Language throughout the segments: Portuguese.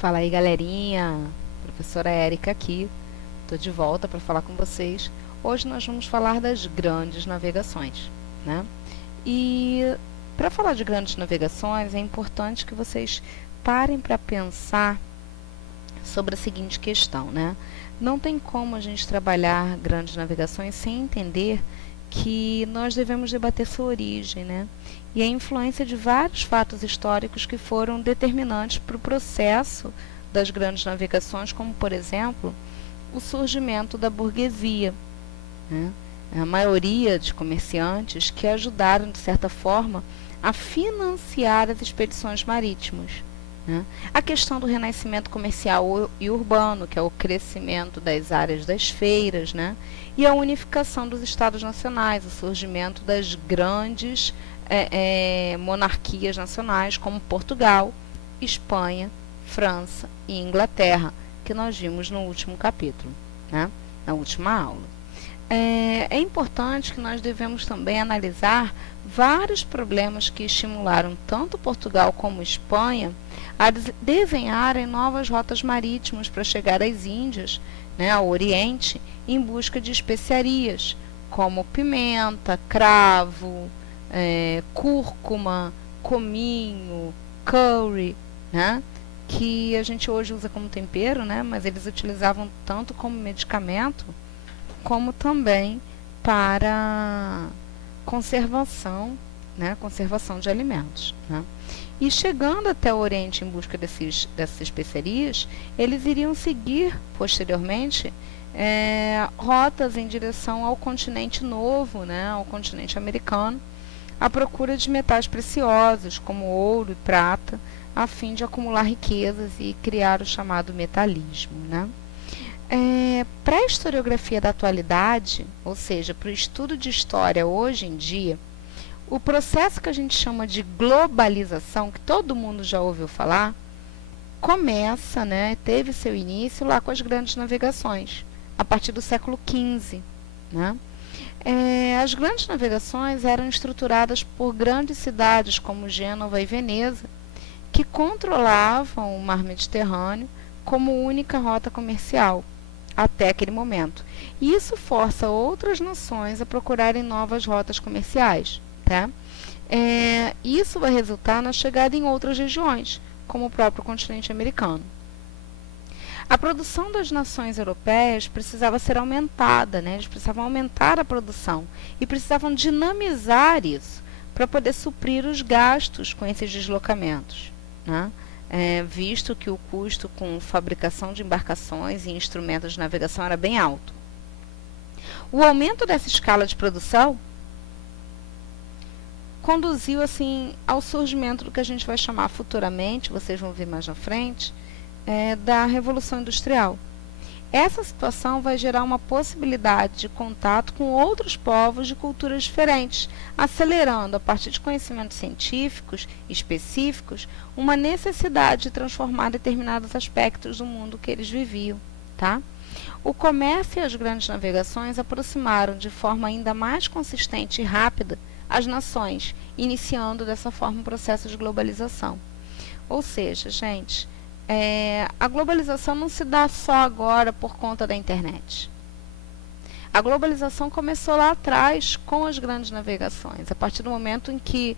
Fala aí, galerinha. Professora Érica aqui. Estou de volta para falar com vocês. Hoje nós vamos falar das grandes navegações, né? E para falar de grandes navegações, é importante que vocês parem para pensar sobre a seguinte questão, né? Não tem como a gente trabalhar grandes navegações sem entender que nós devemos debater sua origem, né? E a influência de vários fatos históricos que foram determinantes para o processo das grandes navegações, como, por exemplo, o surgimento da burguesia, né? A maioria de comerciantes que ajudaram, de certa forma, a financiar as expedições marítimas, né? A questão do renascimento comercial e urbano, que é o crescimento das áreas das feiras, né? E a unificação dos estados nacionais, o surgimento das grandes monarquias nacionais, como Portugal, Espanha, França e Inglaterra, que nós vimos no último capítulo, né? Na última aula. É importante que nós devemos também analisar vários problemas que estimularam tanto Portugal como Espanha a desenharem novas rotas marítimas para chegar às Índias, né, ao Oriente, em busca de especiarias, como pimenta, cravo, cúrcuma, cominho, curry, né, que a gente hoje usa como tempero, né, mas eles utilizavam tanto como medicamento, como também para conservação, né, conservação de alimentos, né? E chegando até o Oriente em busca dessas especiarias, eles iriam seguir posteriormente rotas em direção ao continente novo, né, ao continente americano, à procura de metais preciosos, como ouro e prata, a fim de acumular riquezas e criar o chamado metalismo, né? Para a historiografia da atualidade, ou seja, para o estudo de história hoje em dia, o processo que a gente chama de globalização, que todo mundo já ouviu falar, começa, né, teve seu início lá com as grandes navegações, a partir do século XV, né? As grandes navegações eram estruturadas por grandes cidades como Gênova e Veneza, que controlavam o mar Mediterrâneo como única rota comercial até aquele momento. E isso força outras nações a procurarem novas rotas comerciais, tá? Isso vai resultar na chegada em outras regiões, como o próprio continente americano. A produção das nações europeias precisava ser aumentada, né? Eles precisavam aumentar a produção e precisavam dinamizar isso para poder suprir os gastos com esses deslocamentos, né? Visto que o custo com fabricação de embarcações e instrumentos de navegação era bem alto. O aumento dessa escala de produção conduziu assim ao surgimento do que a gente vai chamar futuramente, vocês vão ver mais na frente, da Revolução Industrial. Essa situação vai gerar uma possibilidade de contato com outros povos de culturas diferentes, acelerando, a partir de conhecimentos científicos específicos, uma necessidade de transformar determinados aspectos do mundo que eles viviam, tá? O comércio e as grandes navegações aproximaram de forma ainda mais consistente e rápida as nações, iniciando dessa forma o processo de globalização. Ou seja, gente, a globalização não se dá só agora por conta da internet. A globalização começou lá atrás com as grandes navegações. A partir do momento em que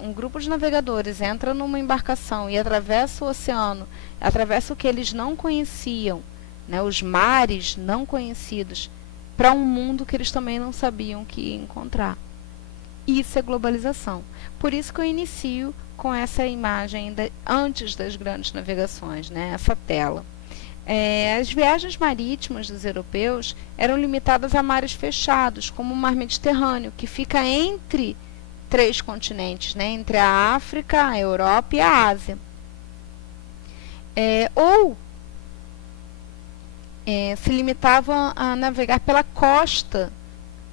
um grupo de navegadores entra numa embarcação e atravessa o oceano, atravessa o que eles não conheciam, né, os mares não conhecidos, para um mundo que eles também não sabiam que ia encontrar. Isso é globalização. Por isso que eu inicio com essa imagem antes das grandes navegações, né? Essa tela. As viagens marítimas dos europeus eram limitadas a mares fechados, como o mar Mediterrâneo, que fica entre três continentes, né? Entre a África, a Europa e a Ásia. Se limitavam a navegar pela costa,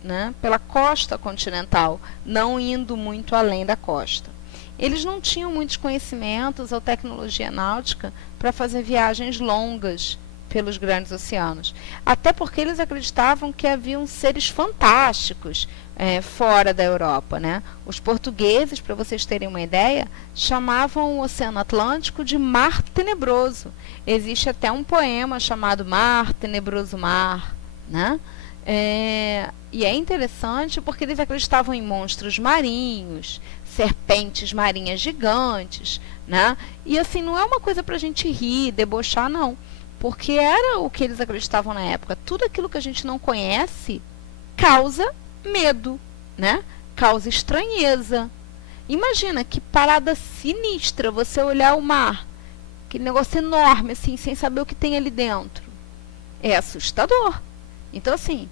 né? Pela costa continental, não indo muito além da costa. Eles não tinham muitos conhecimentos ou tecnologia náutica para fazer viagens longas pelos grandes oceanos. Até porque eles acreditavam que haviam seres fantásticos fora da Europa, né? Os portugueses, para vocês terem uma ideia, chamavam o Oceano Atlântico de Mar Tenebroso. Existe até um poema chamado Mar, Tenebroso Mar, né? E é interessante porque eles acreditavam em monstros marinhos, serpentes marinhas gigantes, né? E assim, não é uma coisa para a gente rir, debochar, não. Porque era o que eles acreditavam na época. Tudo aquilo que a gente não conhece causa medo, né? Causa estranheza. Imagina que parada sinistra você olhar o mar, aquele negócio enorme, assim, sem saber o que tem ali dentro. É assustador. Então, assim,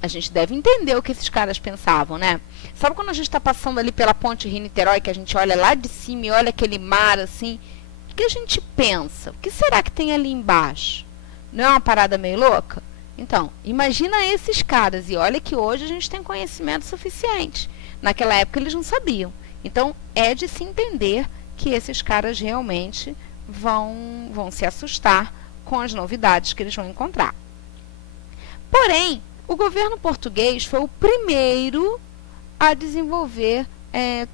a gente deve entender o que esses caras pensavam, né? Sabe quando a gente está passando ali pela ponte Rio-Niterói, que a gente olha lá de cima e olha aquele mar assim? O que a gente pensa? O que será que tem ali embaixo? Não é uma parada meio louca? Então, imagina esses caras. E olha que hoje a gente tem conhecimento suficiente. Naquela época eles não sabiam. Então, é de se entender que esses caras realmente vão se assustar com as novidades que eles vão encontrar. Porém, o governo português foi o primeiro a desenvolver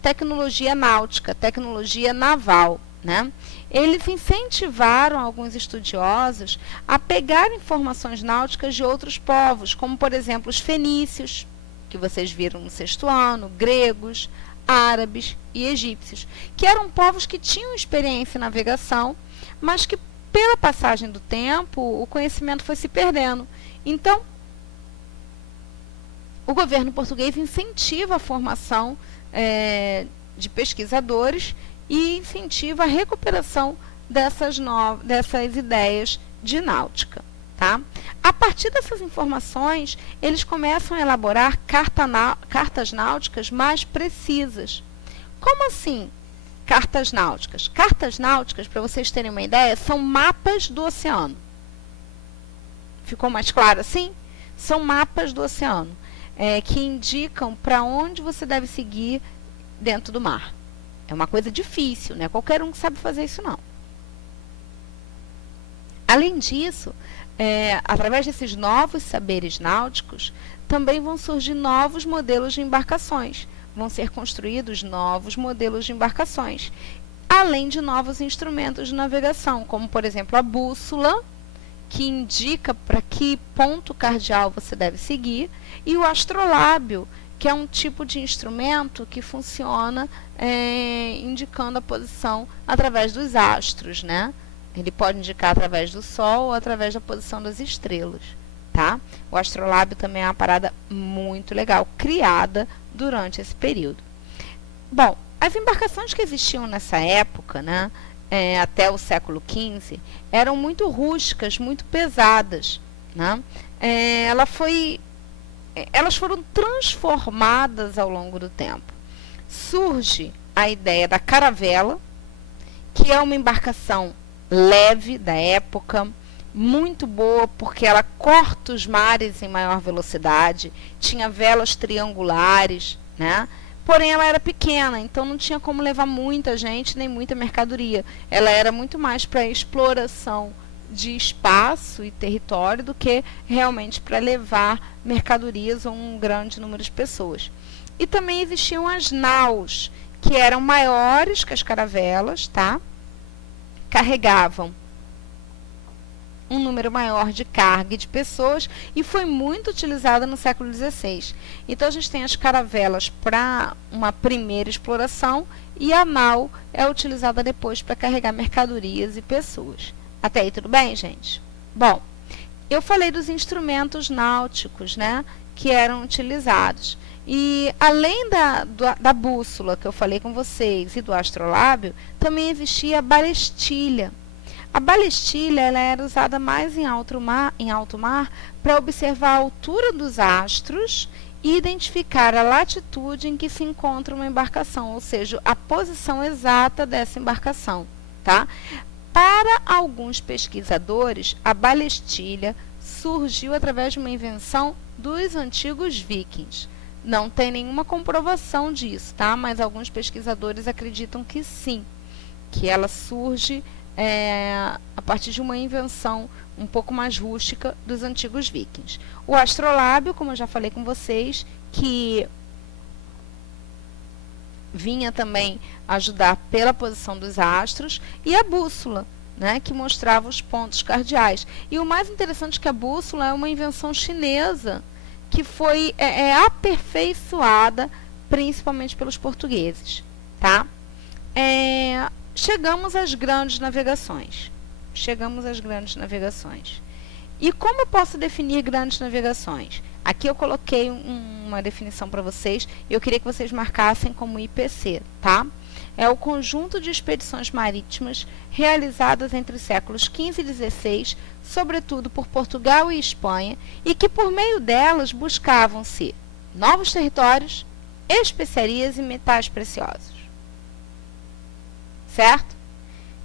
tecnologia náutica, tecnologia naval, né? Eles incentivaram alguns estudiosos a pegar informações náuticas de outros povos, como, por exemplo, os fenícios, que vocês viram no sexto ano, gregos, árabes e egípcios, que eram povos que tinham experiência em navegação, mas que, pela passagem do tempo, o conhecimento foi se perdendo. Então, o governo português incentiva a formação de pesquisadores e incentiva a recuperação dessas ideias de náutica. Tá? A partir dessas informações, eles começam a elaborar cartas náuticas mais precisas. Como assim, cartas náuticas? Cartas náuticas, para vocês terem uma ideia, são mapas do oceano. Ficou mais claro assim? São mapas do oceano. Que indicam para onde você deve seguir dentro do mar. É uma coisa difícil, né? Qualquer um que sabe fazer isso, não. Além disso, através desses novos saberes náuticos, também vão surgir novos modelos de embarcações. Vão ser construídos novos modelos de embarcações, além de novos instrumentos de navegação, como, por exemplo, a bússola, que indica para que ponto cardeal você deve seguir, e o astrolábio, que é um tipo de instrumento que funciona indicando a posição através dos astros, né? Ele pode indicar através do Sol ou através da posição das estrelas, tá? O astrolábio também é uma parada muito legal, criada durante esse período. Bom, as embarcações que existiam nessa época, né? Até o século XV, eram muito rústicas, muito pesadas, né? Elas foram transformadas ao longo do tempo. Surge a ideia da caravela, que é uma embarcação leve da época, muito boa porque ela corta os mares em maior velocidade, tinha velas triangulares, né? Porém, ela era pequena, então não tinha como levar muita gente nem muita mercadoria. Ela era muito mais para exploração de espaço e território do que realmente para levar mercadorias ou um grande número de pessoas. E também existiam as naus, que eram maiores que as caravelas, tá? Carregavam um número maior de carga e de pessoas e foi muito utilizada no século XVI. Então, a gente tem as caravelas para uma primeira exploração e a nau é utilizada depois para carregar mercadorias e pessoas. Até aí tudo bem, gente? Bom, eu falei dos instrumentos náuticos, né, que eram utilizados. E além da bússola que eu falei com vocês e do astrolábio, também existia a balestilha. A balestilha ela era usada mais em alto mar para observar a altura dos astros e identificar a latitude em que se encontra uma embarcação, ou seja, a posição exata dessa embarcação, tá? Para alguns pesquisadores, a balestilha surgiu através de uma invenção dos antigos vikings. Não tem nenhuma comprovação disso, tá? Mas alguns pesquisadores acreditam que sim, que ela surge a partir de uma invenção um pouco mais rústica dos antigos vikings. O astrolábio, como eu já falei com vocês, que vinha também ajudar pela posição dos astros, e a bússola, né, que mostrava os pontos cardeais. E o mais interessante é que a bússola é uma invenção chinesa que foi aperfeiçoada principalmente pelos portugueses, tá? Chegamos às grandes navegações. E como eu posso definir grandes navegações? Aqui eu coloquei uma definição para vocês e eu queria que vocês marcassem como IPC, tá? É o conjunto de expedições marítimas realizadas entre os séculos XV e XVI, sobretudo por Portugal e Espanha, e que por meio delas buscavam-se novos territórios, especiarias e metais preciosos. Certo?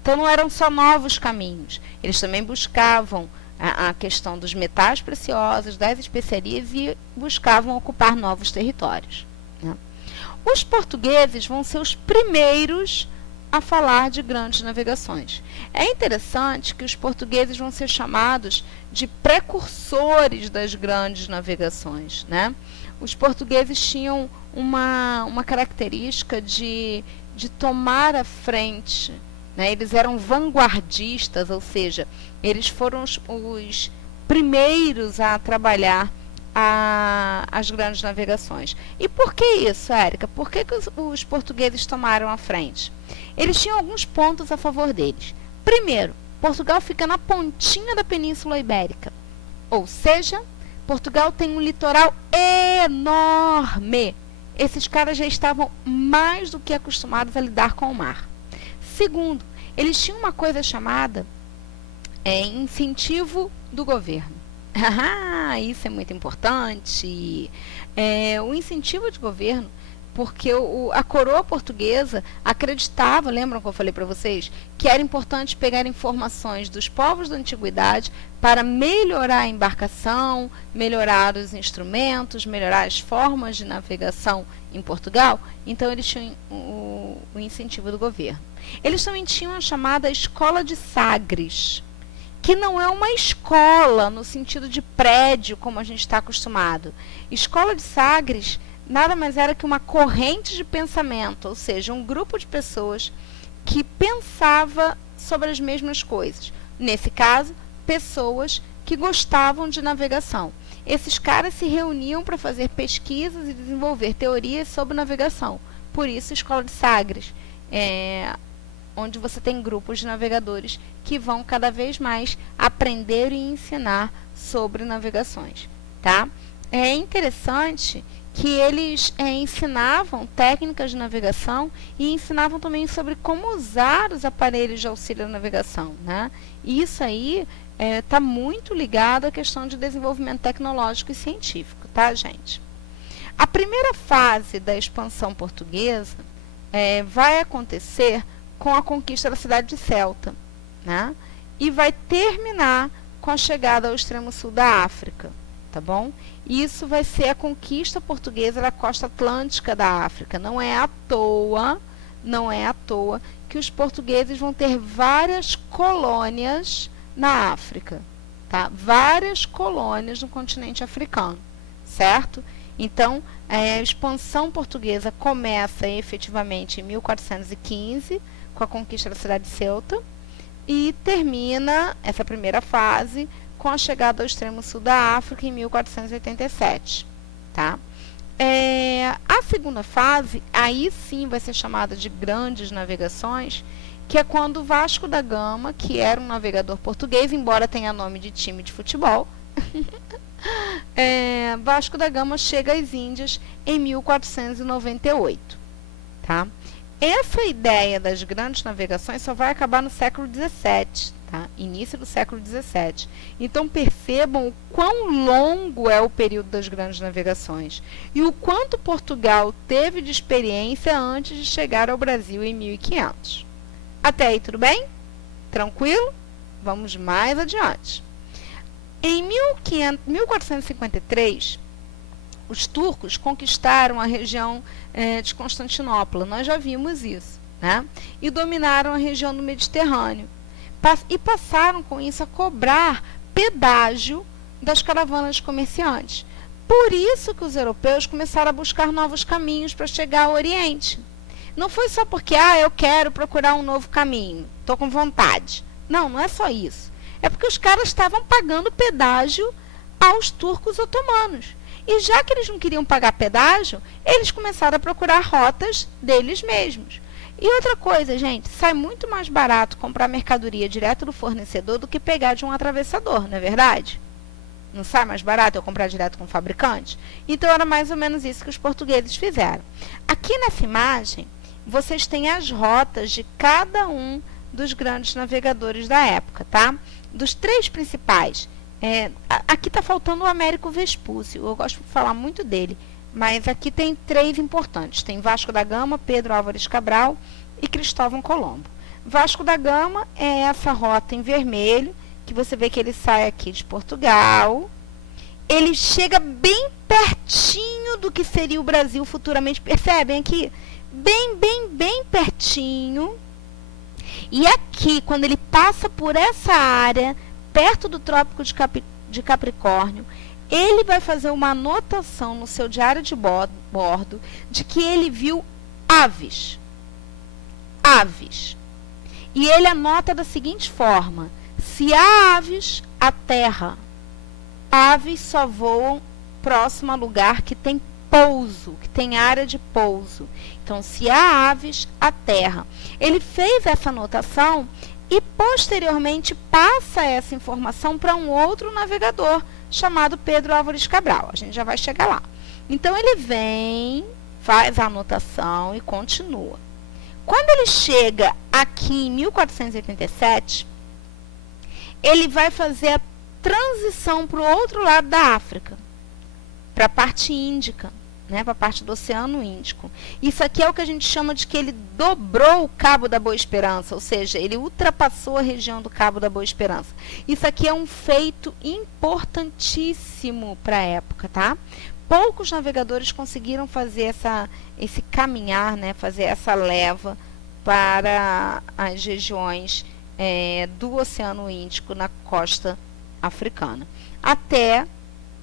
Então não eram só novos caminhos, eles também buscavam a questão dos metais preciosos, das especiarias e buscavam ocupar novos territórios, né? Os portugueses vão ser os primeiros a falar de grandes navegações. É interessante que os portugueses vão ser chamados de precursores das grandes navegações, né? Os portugueses tinham uma característica de tomar a frente, né? Eles eram vanguardistas, ou seja, eles foram os primeiros a trabalhar as grandes navegações. E por que isso, Érica? Por que os portugueses tomaram a frente? Eles tinham alguns pontos a favor deles. Primeiro, Portugal fica na pontinha da Península Ibérica, ou seja, Portugal tem um litoral enorme. Esses caras já estavam mais do que acostumados a lidar com o mar. Segundo, eles tinham uma coisa chamada incentivo do governo. Isso é muito importante. O incentivo de governo, porque a coroa portuguesa acreditava, lembram que eu falei para vocês, que era importante pegar informações dos povos da antiguidade para melhorar a embarcação, melhorar os instrumentos, melhorar as formas de navegação em Portugal. Então eles tinham o incentivo do governo. Eles também tinham a chamada Escola de Sagres, que não é uma escola no sentido de prédio, como a gente está acostumado. Escola de Sagres nada mais era que uma corrente de pensamento, ou seja, um grupo de pessoas que pensava sobre as mesmas coisas. Nesse caso, pessoas que gostavam de navegação. Esses caras se reuniam para fazer pesquisas e desenvolver teorias sobre navegação. Por isso, Escola de Sagres, onde você tem grupos de navegadores que vão cada vez mais aprender e ensinar sobre navegações, tá? É interessante que eles ensinavam técnicas de navegação e ensinavam também sobre como usar os aparelhos de auxílio à navegação, né? E isso aí está muito ligado à questão de desenvolvimento tecnológico e científico, tá, gente? A primeira fase da expansão portuguesa vai acontecer com a conquista da cidade de Ceuta, né? E vai terminar com a chegada ao extremo sul da África, tá bom? Isso vai ser a conquista portuguesa da costa atlântica da África. Não é à toa que os portugueses vão ter várias colônias na África, tá? Várias colônias no continente africano, certo? Então, a expansão portuguesa começa efetivamente em 1415, com a conquista da cidade de Ceuta, e termina essa primeira fase com a chegada ao extremo sul da África em 1487, tá? A segunda fase, aí sim vai ser chamada de grandes navegações, que é quando Vasco da Gama, que era um navegador português, embora tenha nome de time de futebol, Vasco da Gama chega às Índias em 1498, tá? Essa ideia das grandes navegações só vai acabar no século XVII, tá? Início do século XVII. Então percebam o quão longo é o período das grandes navegações e o quanto Portugal teve de experiência antes de chegar ao Brasil em 1500. Até aí tudo bem? Tranquilo? Vamos mais adiante. Em 1453, os turcos conquistaram a região de Constantinopla, nós já vimos isso, né? E dominaram a região do Mediterrâneo. e passaram com isso a cobrar pedágio das caravanas de comerciantes. Por isso que os europeus começaram a buscar novos caminhos para chegar ao Oriente. Não foi só porque, eu quero procurar um novo caminho, estou com vontade. Não, não é só isso. É porque os caras estavam pagando pedágio aos turcos otomanos. E já que eles não queriam pagar pedágio, eles começaram a procurar rotas deles mesmos. E outra coisa, gente, sai muito mais barato comprar mercadoria direto do fornecedor do que pegar de um atravessador, não é verdade? Não sai mais barato eu comprar direto com o fabricante? Então era mais ou menos isso que os portugueses fizeram. Aqui nessa imagem, vocês têm as rotas de cada um dos grandes navegadores da época, tá? Dos 3 principais. Aqui está faltando o Américo Vespúcio. Eu gosto de falar muito dele, mas aqui tem 3 importantes. Tem Vasco da Gama, Pedro Álvares Cabral e Cristóvão Colombo. Vasco da Gama é essa rota em vermelho, que você vê que ele sai aqui de Portugal. Ele chega bem pertinho do que seria o Brasil futuramente. Percebem aqui? Bem pertinho. E aqui, quando ele passa por essa área, perto do Trópico de Capricórnio, ele vai fazer uma anotação no seu diário de bordo de que ele viu aves. Aves. E ele anota da seguinte forma: se há aves, há terra. Aves só voam próximo a lugar que tem pouso, que tem área de pouso. Então, se há aves, há terra. Ele fez essa anotação e, posteriormente, passa essa informação para um outro navegador, chamado Pedro Álvares Cabral. A gente já vai chegar lá. Então, ele vem, faz a anotação e continua. Quando ele chega aqui em 1487, ele vai fazer a transição para o outro lado da África, para a parte índica, né, para a parte do Oceano Índico. Isso aqui é o que a gente chama de que ele dobrou o Cabo da Boa Esperança, ou seja, ele ultrapassou a região do Cabo da Boa Esperança. Isso aqui é um feito importantíssimo para a época, tá? Poucos navegadores conseguiram fazer esse caminhar, né, fazer essa leva para as regiões do Oceano Índico na costa africana, até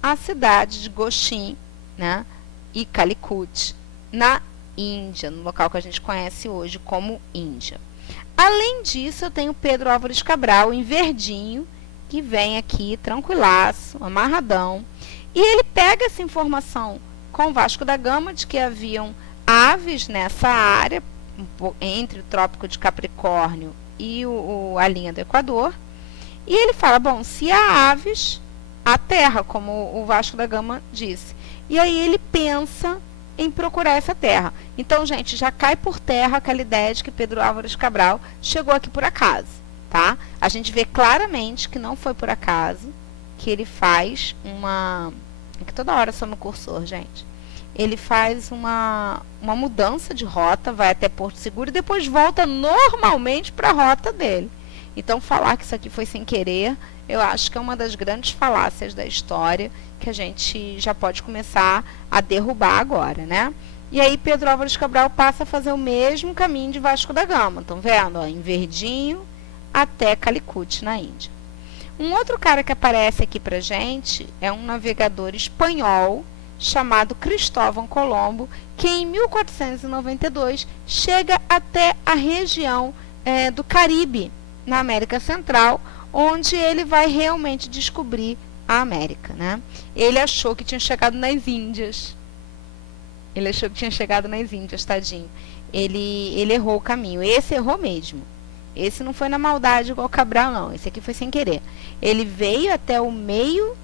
a cidade de Cochin, né, e Calicut, na Índia, no local que a gente conhece hoje como Índia. Além disso, eu tenho Pedro Álvares Cabral em verdinho, que vem aqui tranquilaço, amarradão, e ele pega essa informação com Vasco da Gama de que haviam aves nessa área, entre o Trópico de Capricórnio e a linha do Equador, e ele fala, bom, se há aves, há terra, como o Vasco da Gama disse. E aí ele pensa em procurar essa terra. Então, gente, já cai por terra aquela ideia de que Pedro Álvares Cabral chegou aqui por acaso, tá? A gente vê claramente que não foi por acaso, que ele faz uma... É que toda hora some o cursor, gente. Ele faz uma mudança de rota, vai até Porto Seguro e depois volta normalmente para a rota dele. Então, falar que isso aqui foi sem querer, eu acho que é uma das grandes falácias da história que a gente já pode começar a derrubar agora, né? E aí, Pedro Álvares Cabral passa a fazer o mesmo caminho de Vasco da Gama. Estão vendo? Ó, em verdinho até Calicut, na Índia. Um outro cara que aparece aqui pra gente é um navegador espanhol chamado Cristóvão Colombo, que em 1492 chega até a região do Caribe, na América Central, onde ele vai realmente descobrir a América, né? Ele achou que tinha chegado nas Índias. Ele achou que tinha chegado nas Índias, tadinho. Ele errou o caminho. Esse errou mesmo. Esse não foi na maldade igual o Cabral, não. Esse aqui foi sem querer. Ele veio até o meio,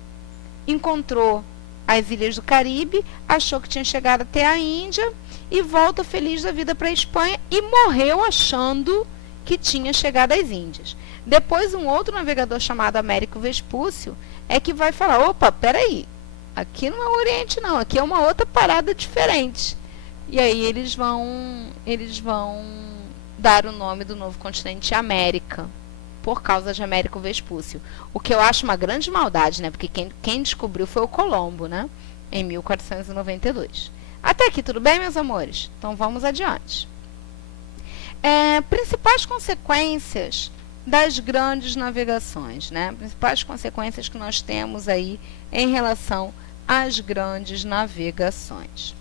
encontrou as ilhas do Caribe, achou que tinha chegado até a Índia e volta feliz da vida para a Espanha e morreu achando que tinha chegado às Índias. Depois, um outro navegador chamado Américo Vespúcio é que vai falar, opa, peraí, aqui não é o Oriente não, aqui é uma outra parada diferente. E aí eles vão dar o nome do novo continente América, por causa de Américo Vespúcio. O que eu acho uma grande maldade, né? Porque quem descobriu foi o Colombo, né? Em 1492. Até aqui, tudo bem, meus amores? Então, vamos adiante. Principais consequências das grandes navegações, né? Principais consequências que nós temos aí em relação às grandes navegações.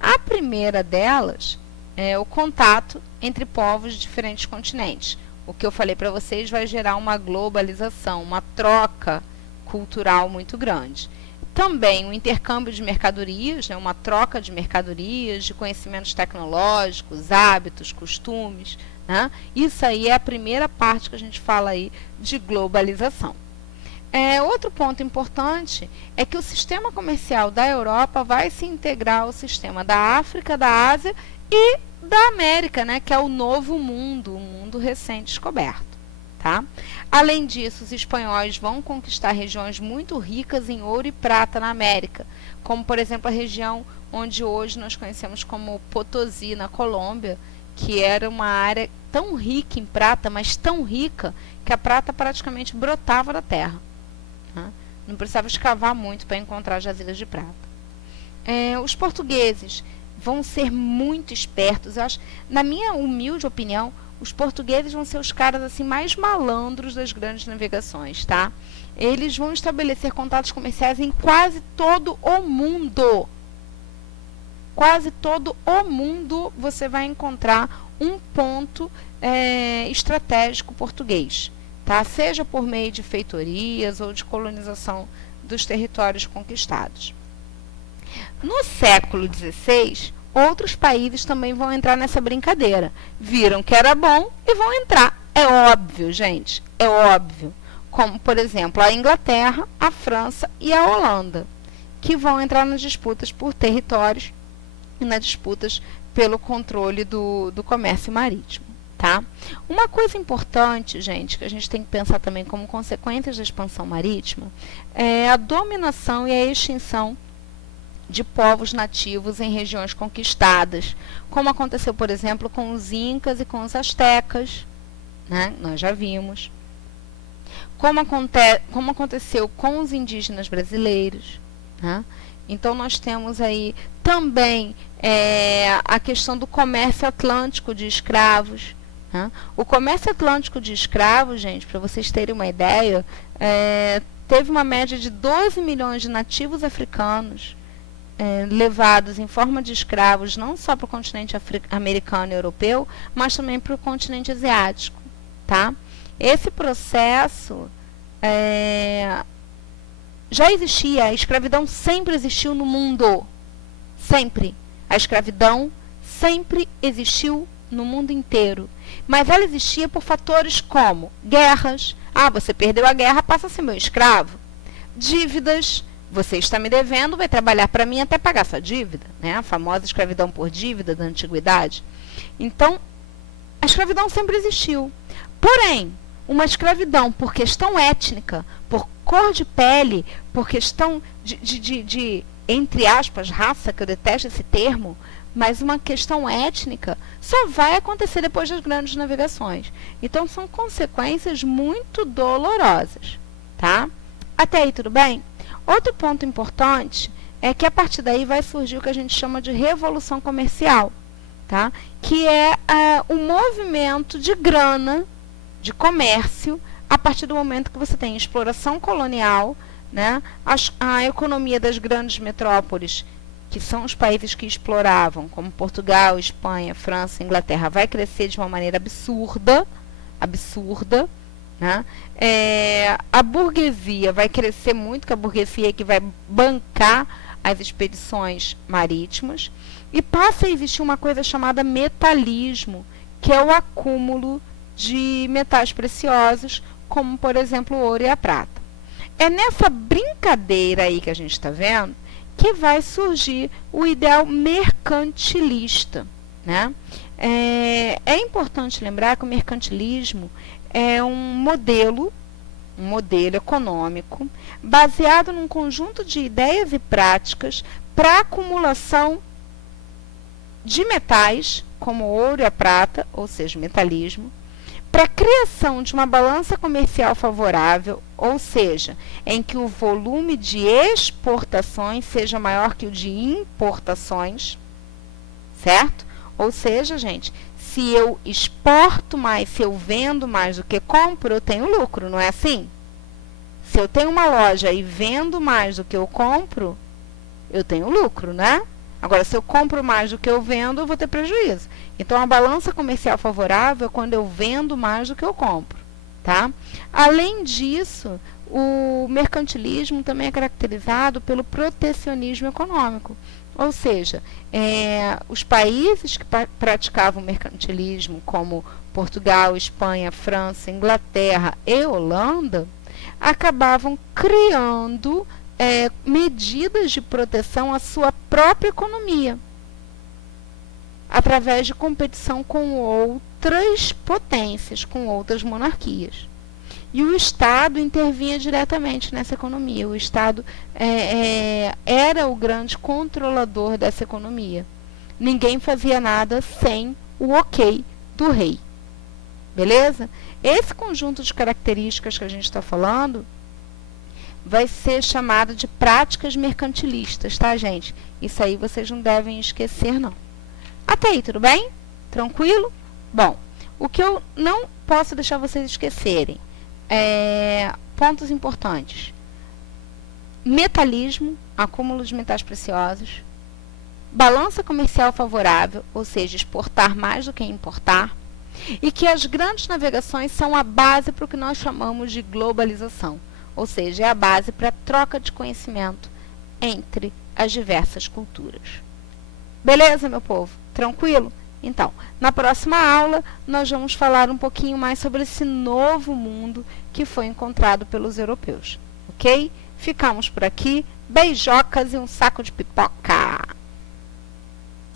A primeira delas é o contato entre povos de diferentes continentes. O que eu falei para vocês vai gerar uma globalização, uma troca cultural muito grande. Também o intercâmbio de mercadorias, né, uma troca de mercadorias, de conhecimentos tecnológicos, hábitos, costumes, né? Isso aí é a primeira parte que a gente fala aí de globalização. Outro ponto importante é que o sistema comercial da Europa vai se integrar ao sistema da África, da Ásia e da América, né, que é o novo mundo, o mundo recém-descoberto. Tá? Além disso, os espanhóis vão conquistar regiões muito ricas em ouro e prata na América, como, por exemplo, a região onde hoje nós conhecemos como Potosí, na Colômbia, que era uma área tão rica em prata, mas tão rica, que a prata praticamente brotava da terra. Tá? Não precisava escavar muito para encontrar jazidas de prata. Os portugueses vão ser muito espertos. Eu acho, na minha humilde opinião, os portugueses vão ser os caras assim mais malandros das grandes navegações, tá? Eles vão estabelecer contatos comerciais em quase todo o mundo. Quase todo o mundo você vai encontrar um ponto estratégico português, tá? Seja por meio de feitorias ou de colonização dos territórios conquistados. No século XVI, outros países também vão entrar nessa brincadeira. Viram que era bom e vão entrar. É óbvio, gente, é óbvio. Como, por exemplo, a Inglaterra, a França e a Holanda, que vão entrar nas disputas por territórios e nas disputas pelo controle do comércio marítimo. Tá? Uma coisa importante, gente, que a gente tem que pensar também como consequências da expansão marítima, é a dominação e a extinção de povos nativos em regiões conquistadas, como aconteceu, por exemplo, com os incas e com os astecas, né? Nós já vimos. Como aconteceu com os indígenas brasileiros, né? Então, nós temos aí também a questão do comércio atlântico de escravos. Né? O comércio atlântico de escravos, gente, para vocês terem uma ideia, teve uma média de 12 milhões de nativos africanos levados em forma de escravos, não só para o continente americano e europeu, mas também para o continente asiático. Tá? Esse processo já existia, a escravidão sempre existiu no mundo. Sempre. A escravidão sempre existiu no mundo inteiro. Mas ela existia por fatores como guerras. Ah, você perdeu a guerra, passa a ser meu escravo. Dívidas. Você está me devendo, vai trabalhar para mim até pagar sua dívida. Né? A famosa escravidão por dívida da antiguidade. Então, a escravidão sempre existiu. Porém, uma escravidão por questão étnica, por cor de pele, por questão de entre aspas, raça, que eu detesto esse termo, mas uma questão étnica, só vai acontecer depois das grandes navegações. Então, são consequências muito dolorosas. Tá? Até aí, tudo bem? Outro ponto importante é que a partir daí vai surgir o que a gente chama de revolução comercial, tá? Que é o movimento de grana, de comércio, a partir do momento que você tem exploração colonial, né? A economia das grandes metrópoles, que são os países que exploravam, como Portugal, Espanha, França, Inglaterra, vai crescer de uma maneira absurda, né? A burguesia vai crescer muito, que a burguesia é que vai bancar as expedições marítimas, e passa a existir uma coisa chamada metalismo, que é o acúmulo de metais preciosos, como, por exemplo, o ouro e a prata. É nessa brincadeira aí que a gente está vendo que vai surgir o ideal mercantilista. Né? É importante lembrar que o mercantilismo é um modelo econômico baseado num conjunto de ideias e práticas para acumulação de metais, como o ouro e a prata, ou seja, metalismo, para a criação de uma balança comercial favorável, ou seja, em que o volume de exportações seja maior que o de importações, certo? Ou seja, gente, se eu exporto mais, se eu vendo mais do que compro, eu tenho lucro, não é assim? Se eu tenho uma loja e vendo mais do que eu compro, eu tenho lucro, né? Agora, se eu compro mais do que eu vendo, eu vou ter prejuízo. Então, a balança comercial favorável é quando eu vendo mais do que eu compro, tá? Além disso, o mercantilismo também é caracterizado pelo protecionismo econômico. Ou seja, os países que praticavam mercantilismo, como Portugal, Espanha, França, Inglaterra e Holanda, acabavam criando medidas de proteção à sua própria economia, através de competição com outras potências, com outras monarquias. E o Estado intervinha diretamente nessa economia. O Estado era o grande controlador dessa economia. Ninguém fazia nada sem o ok do rei. Beleza? Esse conjunto de características que a gente está falando vai ser chamado de práticas mercantilistas, tá, gente? Isso aí vocês não devem esquecer, não. Até aí, tudo bem? Tranquilo? Bom, o que eu não posso deixar vocês esquecerem pontos importantes: metalismo, acúmulo de metais preciosos, balança comercial favorável, ou seja, exportar mais do que importar, e que as grandes navegações são a base para o que nós chamamos de globalização, ou seja, é a base para a troca de conhecimento entre as diversas culturas. Beleza, meu povo? Tranquilo? Então, na próxima aula, nós vamos falar um pouquinho mais sobre esse novo mundo que foi encontrado pelos europeus. Ok? Ficamos por aqui. Beijocas e um saco de pipoca!